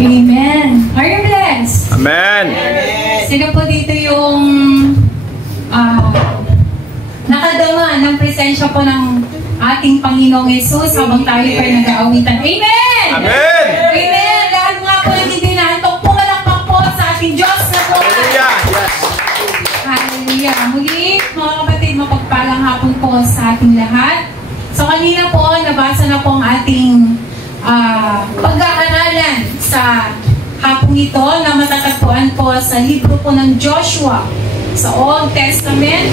Amen. Are you blessed? Amen. Sino po dito yung nakadama ng presensya po ng ating Panginoong Yesus habang tayo pa nag-aawitan? Amen! Amen! Amen! Lahat nga po yung hindi naantok po, malakpak po sa ating Diyos na po. Hallelujah! Yes. Hallelujah! Muli, mga kapatid, mapagpalang hapon po sa ating lahat. So kanina po, nabasa na po ang ating pag-aaralan sa hapong ito na matatagpuan po sa libro po ng Joshua sa Old Testament,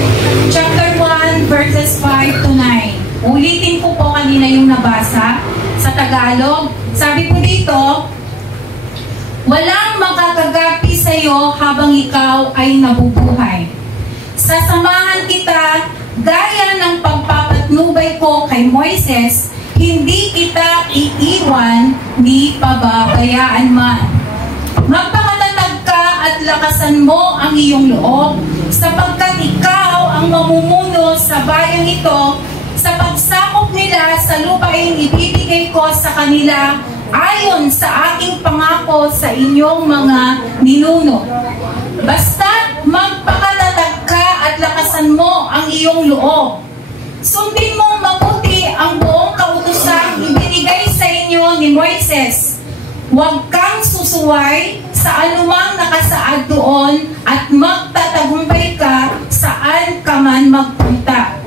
chapter 1, verses 5 to 9. Ulitin po kanina yung nabasa sa Tagalog. Sabi po dito, walang makakagapi sa iyo habang ikaw ay nabubuhay. Sasamahan kita gaya ng pagpapatnubay ko kay Moises, hindi kita iiwan ni pababayaan man. Magpakatatag ka at lakasan mo ang iyong loob, sapagkat ikaw ang mamumuno sa bayang ito sa pagsakop nila sa lupaing ibibigay ko sa kanila ayon sa aking pangako sa inyong mga ninuno. Basta magpakatatag ka at lakasan mo ang iyong loob. Sundin mong mabuti ang buong kautosang ibinigay sa inyo ni Moises. Huwag kang susuway sa anumang nakasaad doon at magtatagumpay ka saan ka man magpunta.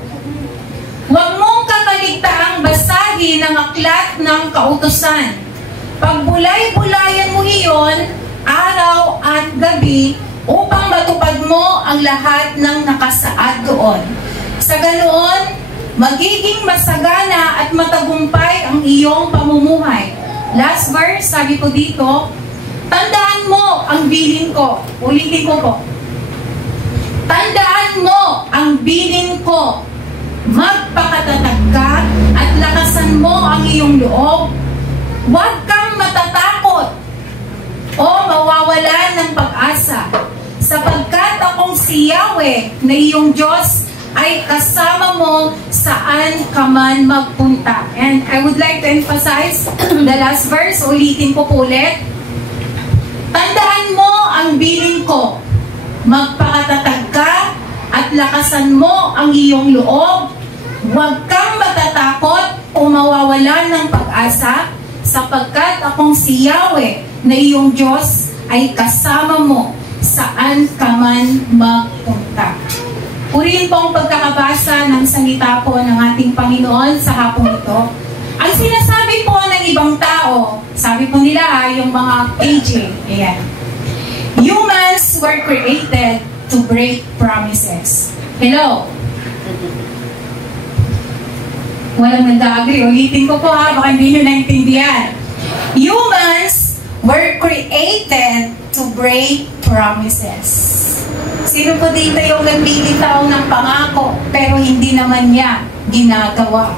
Huwag mong kakaligtaang basahin ang aklat ng kautosan. Pagbulay-bulayan mo iyon araw at gabi upang matupad mo ang lahat ng nakasaad doon. Sa ganoon, magiging masagana at matagumpay ang iyong pamumuhay. Last verse, sabi ko dito, tandaan mo ang bilin ko. Ulitin ko po. Tandaan mo ang bilin ko. Magpakatatag ka at lakasan mo ang iyong loob. Huwag kang matatakot o mawawala ng pag-asa, sapagkat akong si Yahweh na iyong Diyos ay kasama mo saan ka man magpunta. And I would like to emphasize the last verse. Ulitin ko po ulit. Tandaan mo ang bilin ko. Magpakatatag ka at lakasan mo ang iyong loob. Huwag kang matatakot o mawawalan ng pag-asa, sapagkat akong si Yahweh na iyong Diyos ay kasama mo saan ka man magpunta. Purihin po ang pagkakabasa ng salita po ng ating Panginoon sa hapong ito. Ang sinasabi po ng ibang tao, sabi po nila yung mga AJ, ayan. Humans were created to break promises. Hello? Walang nag-agree. Ulitin ko po ha, baka hindi nyo naintindihan. Humans were created to break promises. Sino po dito yung nagbibitaw ng pangako pero hindi naman niya ginagawa?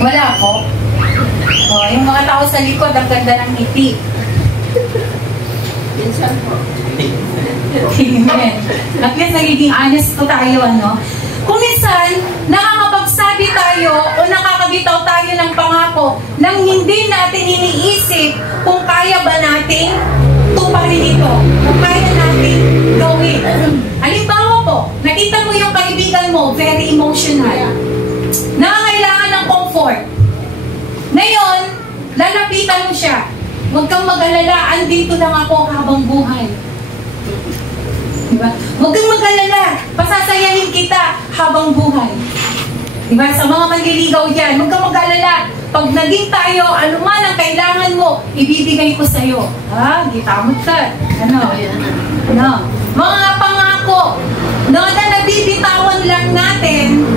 Wala po. O, yung mga tao sa likod, ang ganda ng ngiti. Minsan po. Amen. At least nagiging honest po tayo, ano? Kung minsan, nakakapagsabi tayo o nakakabitaw tayo ng pangako nang hindi natin iniisip kung kaya ba nating tuparin ito, kung kaya natin gawin. Halimbawa po, nakita mo yung kaibigan mo, very emotional, nakakailangan ng comfort. Ngayon, lalapitan mo siya. Huwag kang mag-alala, andito lang ako habang buhay. Diba? Huwag kang mag-alala, pasasayahin kita habang buhay. Diba? Sa mga manliligaw dyan, huwag kang mag-alala. Pag naging tayo, ano man ang kailangan mo, ibibigay ko sa'yo. Ha? Di tamot ka. Ano? Ano? Mga pangako na nabibitawan lang natin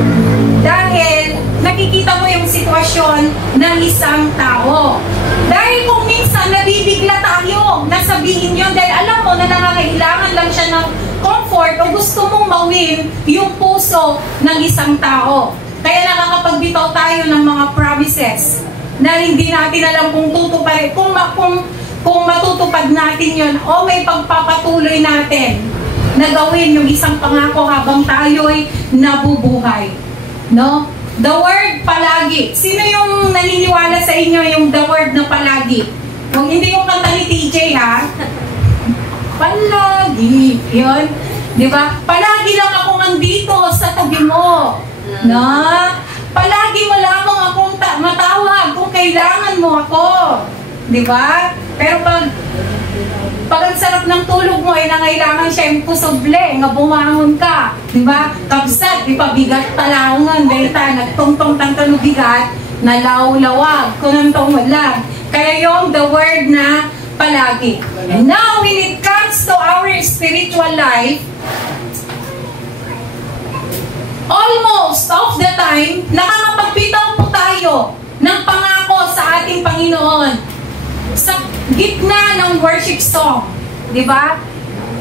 dahil nakikita mo yung sitwasyon ng isang tao. Dahil kung minsan nabibigla tayo na sabihin yun dahil alam mo na nangangailangan lang siya ng comfort o gusto mong mawin yung puso ng isang tao. Kaya nakakapagbitaw tayo ng mga promises na hindi natin alam kung tutupad, kung matutupad natin yun o may pagpapatuloy natin na gawin yung isang pangako habang tayo'y nabubuhay. No? The word palagi. Sino yung naniniwala sa inyo yung the word na palagi? Kung hindi yung kanta ni TJ, ha? Palagi. Yun. Di ba? Palagi lang akong andito sa tabi mo. Na? Palagi mo lamang akong matawag kung kailangan mo ako. Di ba? Pero pag ang sarap ng tulog mo ay nangailangan siya yung pusoble, nga bumangon ka. Di ba? Kapsat, ipabigat talangan, dahil nagtungtong tangtang bigat, nalawlawag, kunantong wala. Kaya yung the word na palagi. And now, when it comes to our spiritual life, almost of the time, nakakapagbitaw po tayo ng pangako sa ating Panginoon sa gitna ng worship song. Diba?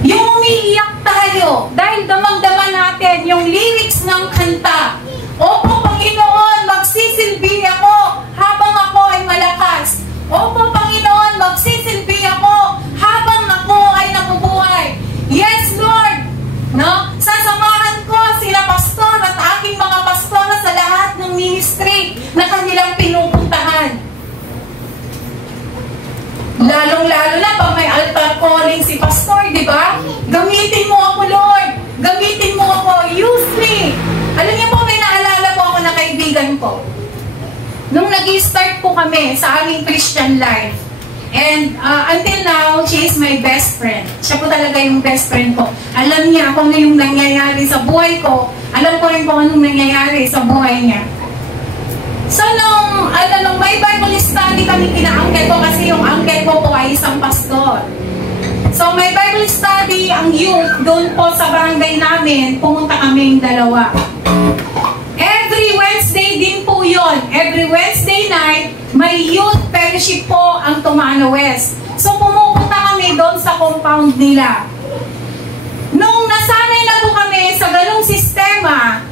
Yung umiiyak tayo dahil damang-dama natin yung lyrics ng kanta. Opo, Panginoon, magsisilbi ako habang ako ay malakas. Opo, Panginoon, magsisilbi ako habang ako ay nabubuhay. Yes, Lord! No? Sasamahan ko sila pastor at aking mga pastor sa lahat ng ministry na kanilang pinupuntahan. Lalong-lalo na pag may altar calling si pastor, di ba? Gamitin mo ako, Lord. Gamitin mo ako. Use me. Alam niyo po, may naalala po ako na kaibigan ko. Nung nag-start po kami sa aming Christian life, and until now, she is my best friend. Siya po talaga yung best friend ko. Alam niya kung ano yung nangyayari sa buhay ko. Alam ko rin kung anong nangyayari sa buhay niya. So, nung may Bible study kami kina-uncle ko kasi yung uncle ko po ay isang pastor. So, may Bible study ang youth doon po sa barangay namin. Pumunta kaming dalawa. Every Wednesday din po yun. Every Wednesday night, may youth fellowship po ang Tumana West. So, pumupunta kami doon sa compound nila. Nung nasanay na po kami sa ganong sistema,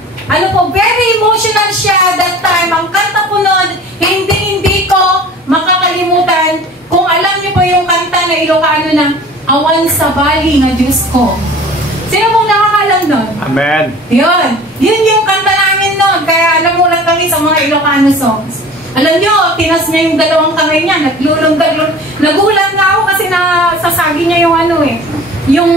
very emotional siya that time. Ang kanta po nun, hindi ko makakalimutan. Kung alam niyo po yung kanta na Ilocano ng Awan sa Bali na Diyos ko. Sino pong nakakalam nun? Amen. Yun yung kanta namin nun. Kaya alam mo lang kami sa mga Ilocano songs. Alam niyo, tinas niya yung dalawang kamay niya. Naglulundag. Nagulat nga ako kasi nasasagi niya yung yung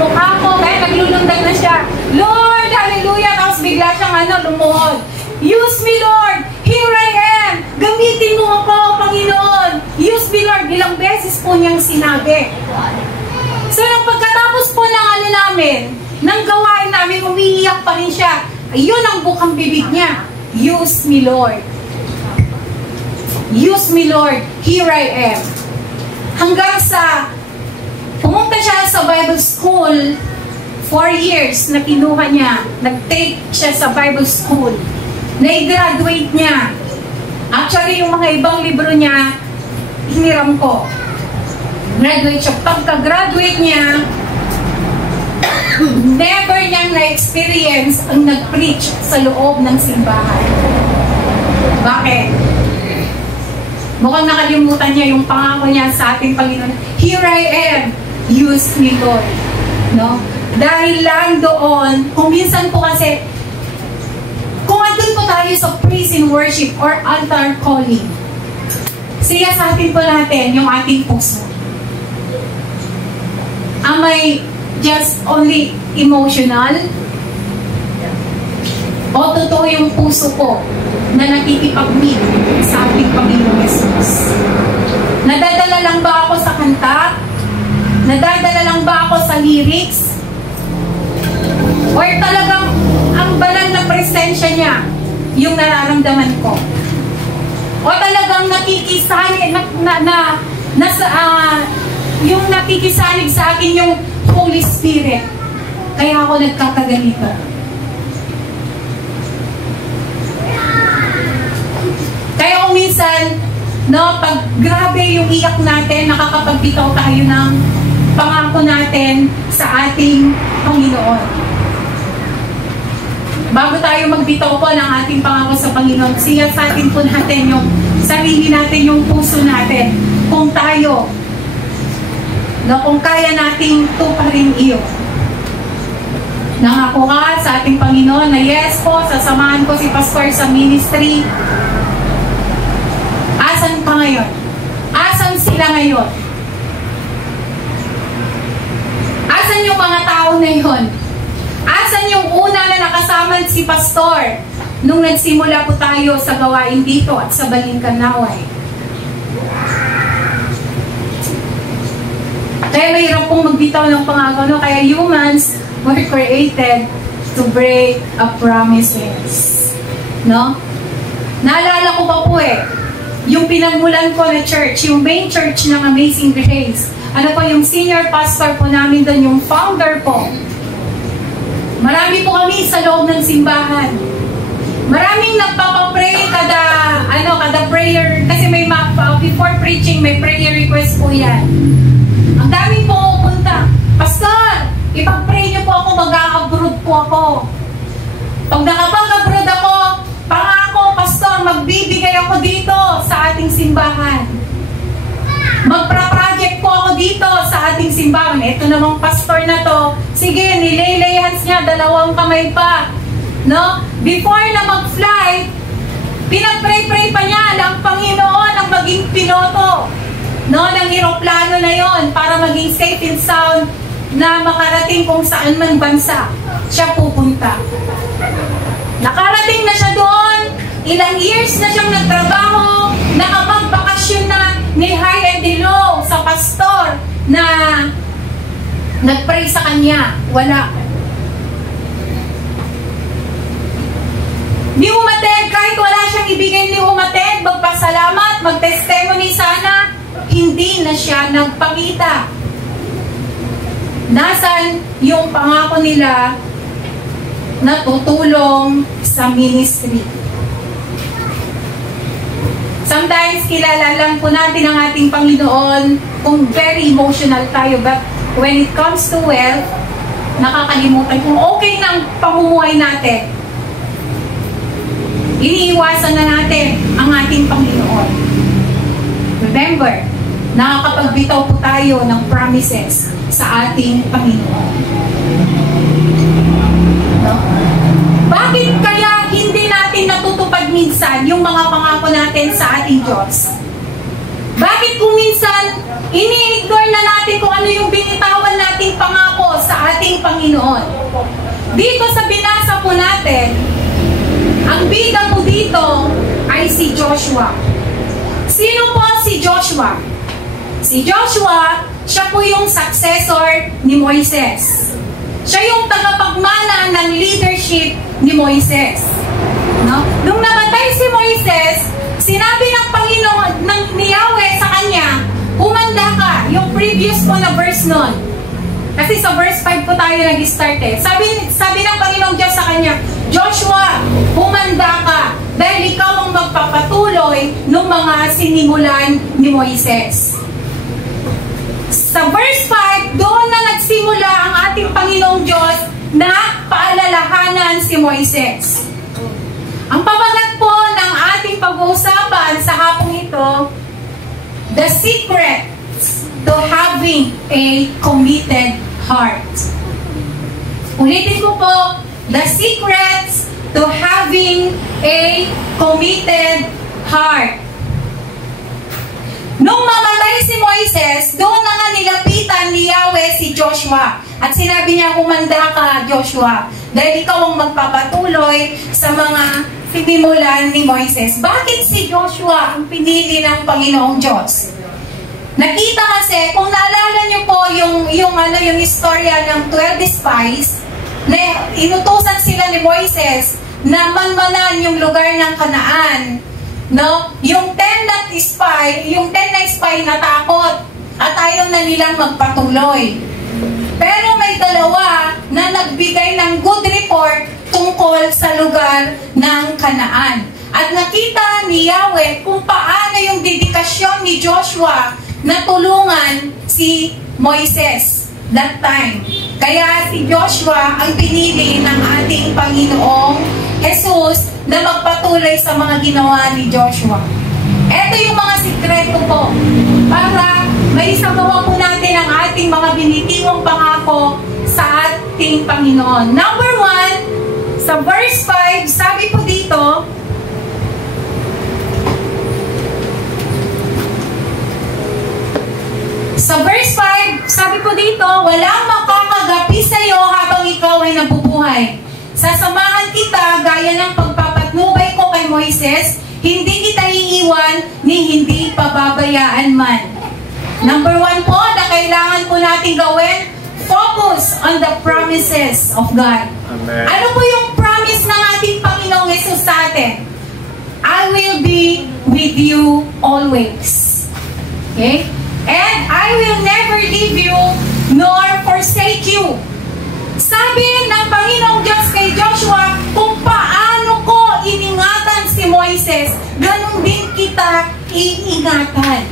mukha ko. Kaya naglulundag na siya. Lord, hallelujah. Tapos bigla siyang lumuhod. Use me, Lord. Here I am. Gamitin mo ako, Panginoon. Use me, Lord. Ilang beses po niyang sinabi. So, nung pagkatapos po ng namin, ng gawain namin, umiiyak pa rin siya. Ayun ang bukang bibig niya. Use me, Lord. Use me, Lord. Here I am. Hanggang sa pumunta siya sa Bible school 4 years na kinuha niya. Nag-take siya sa Bible school. Na-graduate niya. Actually, yung mga ibang libro niya, hiniram ko. Graduate siya. Pagka-graduate niya, never niyang na-experience ang nag-preach sa loob ng simbahan. Bakit? Mukhang nakalimutan niya yung pangako niya sa ating Panginoon. Here I am. Use me, Lord. No? Dahil lang doon, kung minsan po kasi, kung andun po tayo sa praise and worship or altar calling, siya sa atin po natin yung ating puso. Am I just only emotional? O totoo yung puso ko na nakikipag-meet sa ating Panginoon Jesus? Nadadala lang ba ako sa kanta? Nadadala lang ba ako sa lyrics? Or talagang ang banal na presensya niya yung nararamdaman ko? O talagang nakikisanig yung nakikisanig sa akin yung Holy Spirit, kaya ako nagkakaganito? Kaya kung minsan, pag grabe yung iyak natin, nakakapagbitaw tayo ng pangako natin sa ating Panginoon. Bago tayo magbitaw po ng ating pangako sa Panginoon, siya sa atin po natin yung sarili natin, yung puso natin. Kung tayo, kung kaya nating tuparin iyo. Nangako ka sa ating Panginoon na yes po, sasamahan ko si Pastor sa ministry. Asan ka ngayon? Asan sila ngayon? Asan yung mga tao na yun? Asan yung una na nakasama si Pastor nung nagsimula po tayo sa gawain dito at sa Balingkan Naway? Kaya mahirap pong magbitaw ng pangako, no? Kaya humans were created to break a promises. No? Naalala ko pa po yung pinagmulan ko na church, yung main church ng Amazing Grace. Ano po, yung senior pastor po namin doon, yung founder po. Marami po kami sa loob ng simbahan. Maraming nagpapapray kada prayer, kasi may before preaching, may prayer request po yan. Ang daming pumupunta. Pastor, ipag-pray niyo po ako, mag-a-abroad po ako. Pag nakapag-abroad ako, pangako, Pastor, magbibigay ako dito sa ating simbahan. Magpa-project po ako dito sa ating simbahan. Ito namang pastor na to, sige, nilay hands niya, 2 kamay pa. No? Before na mag-fly, pinag-pray pa niya ng Panginoon ang maging piloto. No, ng eroplano na yon para maging safe and sound na makarating kung saan man bansa siya pupunta. Nakarating na siya doon, ilang years na siyang nagtrabaho, nakapagbakasyon na ni high and low sa pastor na nagpray sa kanya. Wala. Ni umated, kahit wala siyang ibigay ni umated, magpasalamat, mag-testimony sana, hindi na siya nagpakita. Nasaan yung pangako nila na tutulong sa ministry? Sometimes kilala lang po natin ang ating Panginoon kung very emotional tayo, but when it comes to wealth, nakakalimutan kung okay na ang pamumuhay natin. Iniiwasan na natin ang ating Panginoon. Remember, nakakapagbitaw po tayo ng promises sa ating Panginoon. No? Bakit kaya hindi natin natutupad minsan yung mga pangako natin sa ating Diyos? Bakit kung minsan ini-ignore na natin kung ano yung binitawan nating pangako sa ating Panginoon? Dito sa binasa po natin, ang bida po dito ay si Joshua. Sino po si Joshua? Si Joshua, siya po yung successor ni Moises. Siya yung tagapagmana ng leadership ni Moises. No? Nung namatay si Moises, sinabi ng Panginoon, ni Yahweh sa kanya, humanda ka. Yung previous po na verse nun. Kasi sa verse 5 po tayo nag-start Sabi ng Panginoong Diyos sa kanya, Joshua, humanda ka dahil ikaw ang magpapatuloy ng mga sinimulan ni Moises. Sa verse 5, doon na nagsimula ang ating Panginoong Diyos na paalalahanan si Moises. Ang pamagat po ng ating pag-uusapan sa hapong ito, the secret to having a committed heart. Ulitin ko po, the secrets to having a committed heart. Nung mamatay si Moises, doon na nga nilapitan ni Yahweh si Joshua. At sinabi niya, humanda ka, Joshua, dahil ikaw ang magpapatuloy sa mga sinimulan ni Moises. Bakit si Joshua ang pinili ng Panginoong Diyos? Nakita kasi, kung naalala niyo po yung istorya ng 12 spies, na inutusan sila ni Moises na manmanan yung lugar ng Kanaan. No? Yung 10 na spy natakot at ayaw na nilang magpatuloy. Pero may 2 na nagbigay ng good report tungkol sa lugar ng Kanaan. At nakita ni Yahweh kung paano yung dedikasyon ni Joshua na tulungan si Moises that time. Kaya si Joshua ang pinili ng ating Panginoong Jesus na magpatuloy sa mga ginawa ni Joshua. Ito yung mga sikreto po para maisagawa po natin ang ating mga binitiwang pangako sa ating Panginoon. Number 1, sa verse 5, sabi po dito, walang makakagapi sa iyo habang ikaw ay nabubuhay. Sasamahan kita gaya ng pagpapatnubay ko kay Moises, hindi kita iiwan ni hindi pababayaan man. Number 1 po na kailangan po natin gawin, focus on the promises of God. Amen. Ano po yung promise ng ating Panginoong Yesus sa atin? I will be with you always. Okay? And I will never leave you nor forsake you. Sabi ng Panginoong Diyos kay Joshua, kung paano ko iningatan si Moises, ganun din kita iingatan.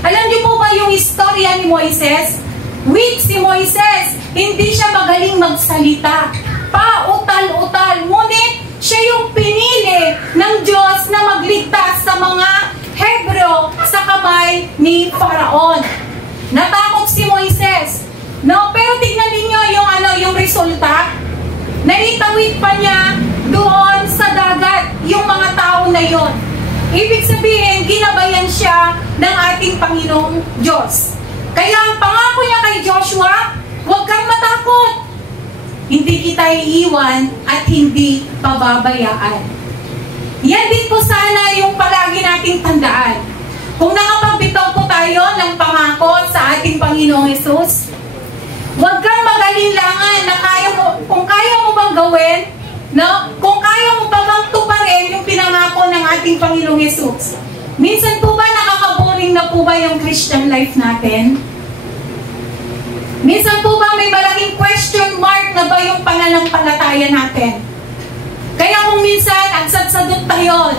Alam niyo po ba yung istorya ni Moises? Weak si Moises, hindi siya magaling magsalita. Pautal-utal, ngunit siya yung pinili ng Diyos na magligtas sa mga Hebrew sa kamay ni Faraon. Natakot si Moises. No, pero tingnan niyo yung resulta. Naitawid pa niya doon sa dagat yung mga tao na yon. Ibig sabihin, ginabayan siya ng ating Panginoong Diyos. Kaya ang pangako niya kay Joshua, huwag kang matakot. Hindi kita iiwan at hindi pababayaan. Yan din po sana yung palagi nating tandaan. Kung nakapagbitaw po tayo ng pangako sa ating Panginoong Yesus, huwag kang mag-alinlangan na kung kaya mo bang gawin, no? Kung kaya mo pa bang tuparin yung pinangako ng ating Panginoong Yesus. Minsan po ba nakakaboring na po ba yung Christian life natin? Minsan po ba may malaking question mark na ba yung pananampalataya natin? Kaya kung minsan, agsad-sadot tayo,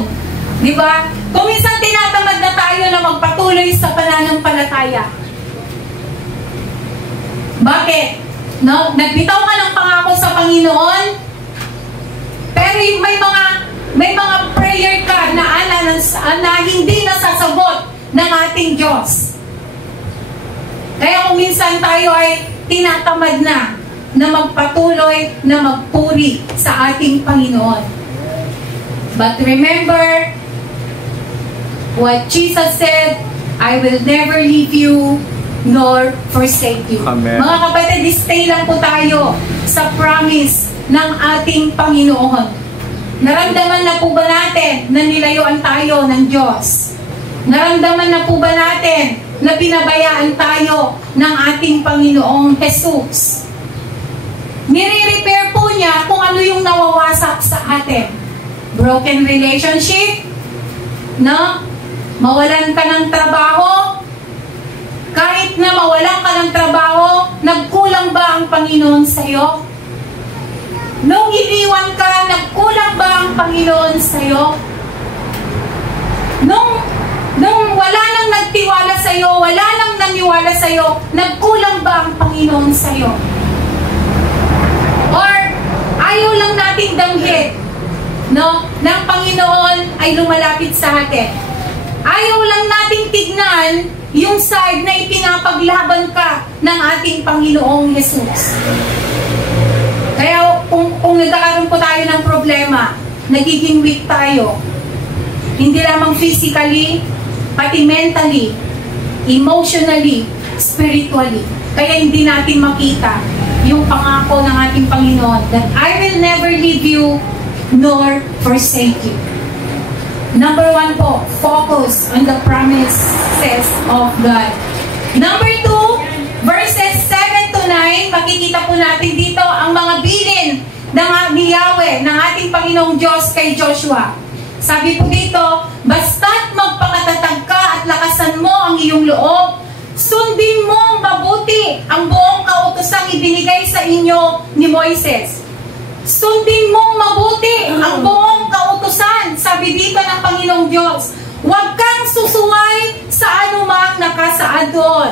di ba? Kung minsan tinatamad na tayo na magpatuloy sa pananampalataya. Bakit? No? Nagbitaw ka ng pangako sa Panginoon, pero may mga prayer ka na hindi nasasagot ng ating Diyos. Kaya kung minsan tayo ay tinatamad na magpatuloy, na magpuri sa ating Panginoon. But remember what Jesus said, I will never leave you nor forsake you. Amen. Mga kapatid, stay lang po tayo sa promise ng ating Panginoon. Naramdaman na po ba natin na nilayuan tayo ng Diyos? Naramdaman na po ba natin na pinabayaan tayo ng ating Panginoong Jesus? Nire-repair po niya kung ano yung nawawasak sa atin. Broken relationship, no? Mawalan ka ng trabaho. Kahit na mawalan ka ng trabaho, nagkulang ba ang Panginoon sa iyo? Nung iniwan ka, nagkulang ba ang Panginoon sa iyo? Nung wala nang nagtiwala sa iyo, wala nang naniwala sa iyo, nagkulang ba ang Panginoon sa iyo? Or ayaw lang nating damhin, no, ng Panginoon ay lumalapit sa atin. Ayaw lang nating tignan yung side na ipinapaglaban ka ng ating Panginoong Jesus. Kaya kung nagkakaroon po tayo ng problema, nagiging weak tayo, hindi lamang physically, pati mentally, emotionally, spiritually. Kaya hindi natin makita yung pangako ng ating Panginoon that I will never leave you nor forsake you. Number 1 po, focus on the promises of God. Number 2, verses 7 to 9, makikita po natin dito ang mga bilin ni Yahweh, ng ating Panginoong Diyos kay Joshua. Sabi po dito, basta't magpakatatag ka at lakasan mo ang iyong loob, sundin mong mabuti ang buong kautosang ibinigay sa inyo ni Moises. Sundin mong mabuti ang buong kautusan, sabi dito ng Panginoong Diyos. Huwag kang susuway sa anumang nakasaad doon.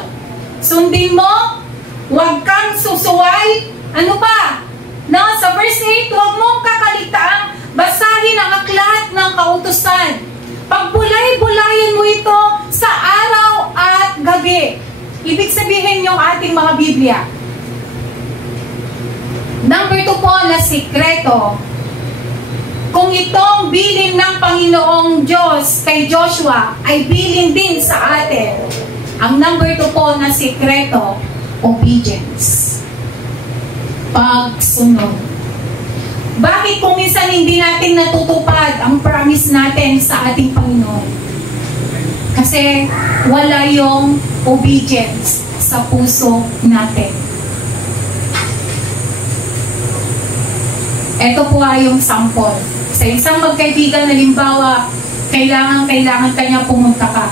Sundin mo, huwag kang susuway. Ano pa? No, sa verse 8, huwag mong kakaligtaang basahin ang aklat ng kautusan. Pagbulay-bulayan mo ito sa araw at gabi. Ibig sabihin yung ating mga Biblia. Number 2 po na sikreto. Kung itong bilin ng Panginoong Diyos kay Joshua ay bilin din sa atin, ang number 2 po na sikreto, obedience. Pagsunod. Bakit kung minsan hindi natin natutupad ang promise natin sa ating Panginoon? Kasi wala yung obedience sa puso natin. Ito po ay yung sample. Sa isang magkaibigan, halimbawa, kailangan kanya pumunta ka.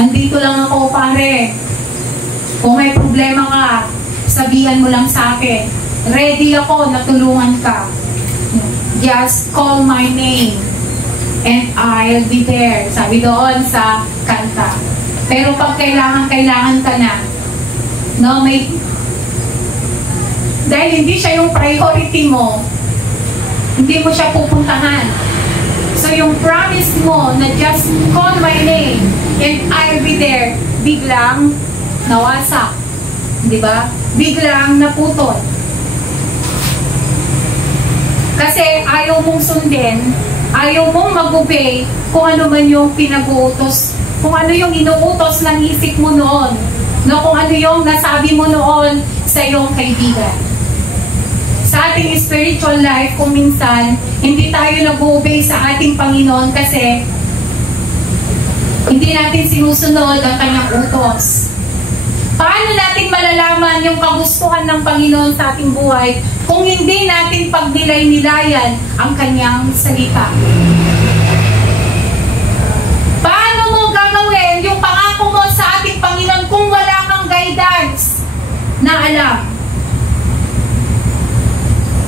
Andito lang ako, pare. Kung may problema ka, sabihan mo lang sa akin. Ready ako, natulungan ka. Just call my name and I'll be there. Sabi doon sa kanta. Pero pag kailangan ka na, no, dahil hindi siya yung priority mo, hindi mo siya pupuntahan. So yung promise mo na just call my name and I'll be there, biglang nawasak. Di ba? Biglang naputol. Kasi ayaw mong sundin, ayaw mong mag-obey kung ano man yung pinag-uutos, kung ano yung inuutos ng isip mo noon, no, kung ano yung nasabi mo noon sa iyong kaibigan. Sa ating spiritual life, kung minsan, hindi tayo nag-obey sa ating Panginoon kasi hindi natin sinusunod ang kanyang utos. Paano natin malalaman yung kagustuhan ng Panginoon sa ating buhay kung hindi natin pagnilay-nilayan ang kanyang salita? Paano mo gagawin yung pangako mo sa ating Panginoon kung wala kang guidance na alam?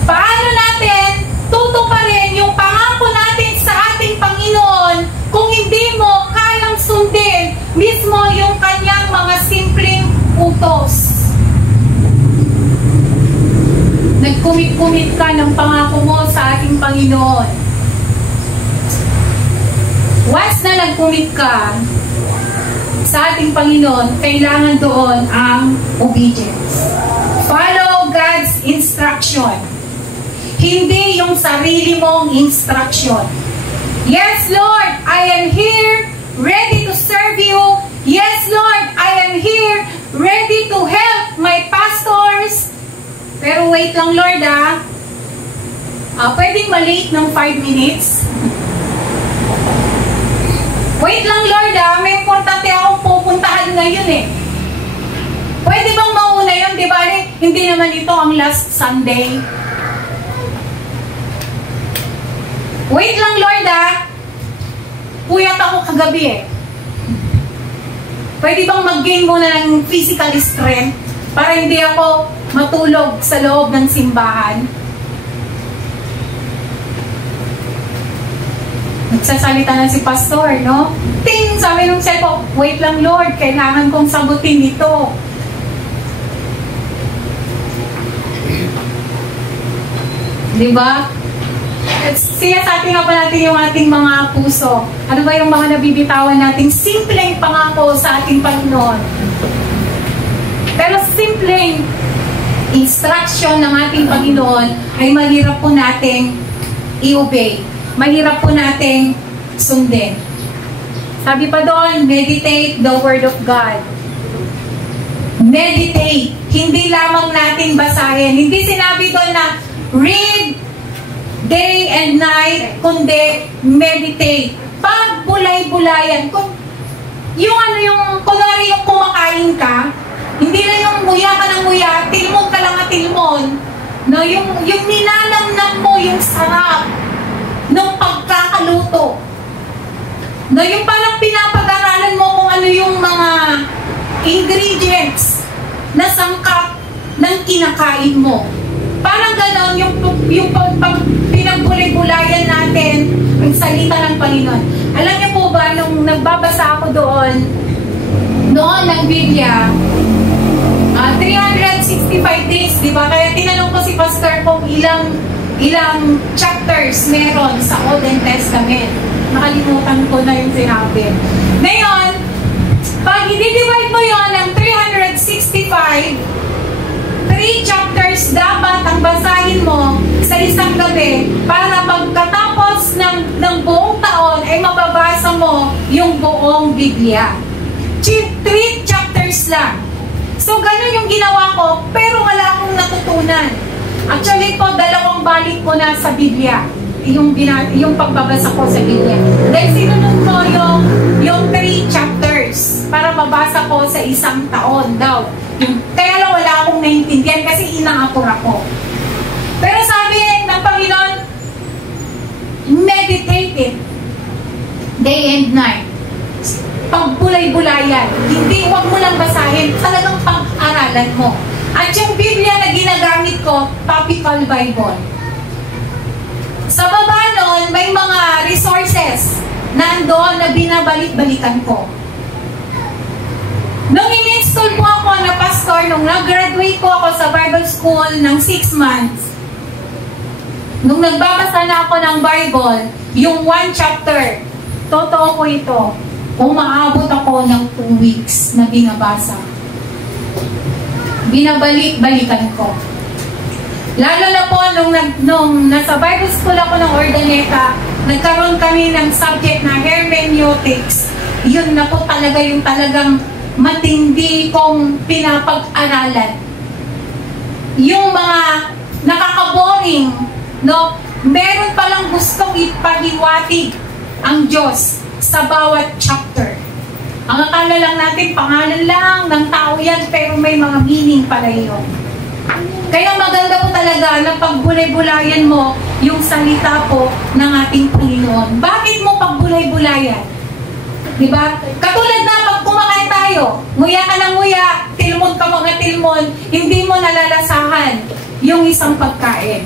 Paano natin tutuparin yung pangako natin sa ating Panginoon kung hindi mo kayang sundin mismo yung kanyang mga simpleng utos? Nagkumit-kumit ka ng pangako mo sa ating Panginoon. Once na nagkumit ka sa ating Panginoon, kailangan doon ang obedience. Follow God's instruction. Hindi yung sarili mong instruction. Yes, Lord, I am here, ready to serve you. Yes, Lord, I am here, ready to help my pastors. Pero wait lang, Lord, pwedeng malate ng 5 minutes? Wait lang, Lord, may importante akong pupuntahan ngayon eh. Pwede bang mauna yun, di ba? Hindi naman ito ang last Sunday. Wait lang, Lord, puyat ako kagabi eh. Pwede bang mag-gain muna ng physical strength para hindi ako matulog sa loob ng simbahan? Nagsasalita na si pastor, no? Ting! Sabi nung cellphone, wait lang, Lord, kailangan kong sagutin ito. Diba? Sinasabi nga pa natin yung ating mga puso. Ano ba yung mga nabibitawan nating simpleng pangako sa ating Panginoon? Pero simpleng instruction ng ating Panginoon ay mahirap po nating i-obey. Mahirap po nating sundin. Sabi pa doon, meditate the Word of God. Meditate. Hindi lamang natin basahin. Hindi sinabi doon na read day and night, kundi meditate. Pag bulay-bulayan, yung ano yung, kunwari yung kumakain ka, hindi na yung nguya ka ng nguya, tilmon ka lang at tilmon. No, yung ninanamnam mo, yung sarap ng pagkakaluto. No, yung parang pinapag-aralan mo kung ano yung mga ingredients na sangkap ng kinakain mo. Parang gano'n yung pinagbulay-bulayan natin ang salita ng Panginoon. Alam niyo po ba, nung nagbabasa ako doon ng Biblia, 365 days, di ba? Kaya tinanong ko si Pastor kung ilang chapters meron sa Old Testament. Nakalimutan ko na yung sinabi. Ngayon, pag i-divide mo yon ng 365, 3 chapters chapters dapat ang basahin mo sa isang gabi para pagkatapos ng buong taon ay mababasa mo yung buong Biblia. 3 chapters lang. So, ganun yung ginawa ko, pero wala akong natutunan. Actually po, 2 balik ko na sa Biblia. Yung pagbabasa ko sa Biblia. Dahil sinunod ko yung 3 chapters para mabasa ko sa isang taon daw. Kaya lang wala akong naintindihan kasi inaapor ako. Pero sabi ng Panginoon, meditate it day and night. Pagbulay-bulayan. Hindi, huwag mo lang basahin. Talagang pag-aralan mo. At yung Biblia na ginagamit ko, Topical Bible. Sa baba nun, may mga resources nandoon na binabalik-balikan ko. Nung in-install po ako na pastor, nung nag-graduate po ako sa Bible School ng 6 months, nung nagbabasa na ako ng Bible, yung 1 chapter, totoo ko ito, umaabot ako ng 2 weeks na binabasa. Binabalik-balikan ko. Lalo na po nung nasa Bible School ako ng Ordaneta, nagkaroon kami ng subject na hermeneutics. Yun na po talaga yung talagang matindi kong pinapag-aralan. Yung mga nakakaboring, no? Meron palang gustong ipahiwatig ang Diyos sa bawat chapter. Ang akala lang natin, pangalan lang ng tao yan, pero may mga meaning pala yun. Kaya maganda po talaga na pagbulay-bulayan mo yung salita po ng ating Panginoon. Bakit mo pagbulay-bulayan? Diba? Katulad na pag kumakain tayo, nguya ka ng nguya, tilmon ka mga tilmon, hindi mo nalalasahan yung isang pagkain.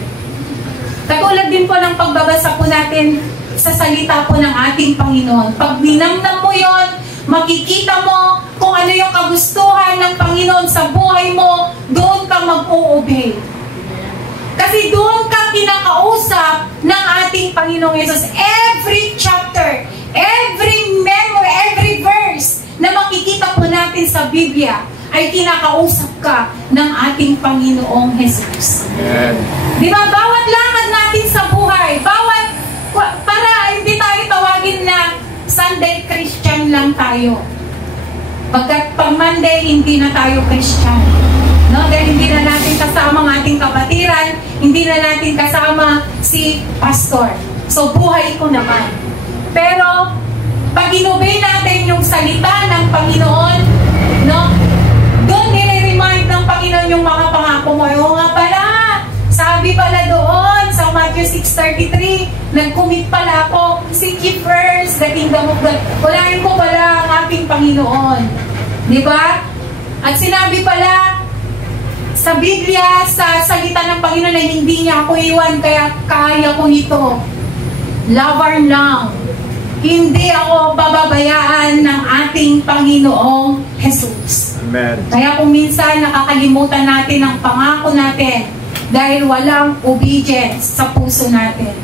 Katulad din po ng pagbabasa po natin sa salita po ng ating Panginoon. Pag ninamnam mo yon, makikita mo kung ano yung kagustuhan ng Panginoon sa buhay mo, doon ka mag-o-obey. Kasi doon ka kinakausap ng ating Panginoong Jesus. Every chapter, every memory, every verse na makikita po natin sa Biblia ay kinakausap ka ng ating Panginoong Jesus. Amen. Di ba? Bawat lakad natin sa buhay, para hindi tayo tawagin na Sunday Christian lang tayo. Pag Monday, hindi na tayo Christian. No? Dahil hindi na natin kasama ang ating kapatiran, hindi na natin kasama si pastor. So, buhay ko naman. Pero, pag inobey natin yung salita ng Panginoon, no? Doon nire-remind ng Panginoon yung mga pangako mo. O nga pala, sabi pala doon sa Matthew 6:33, nag-commit pala ako, seek ye first the kingdom of God. Unahin ko pala ang ating Panginoon. Di ba? At sinabi pala sa Biblia, sa salita ng Panginoon na hindi niya ako iwan, kaya kaya ko ito. Laban lang. Hindi ako bababayaan ng ating Panginoong Jesus. Amen. Kaya kung minsan nakakalimutan natin ang pangako natin dahil walang obedience sa puso natin.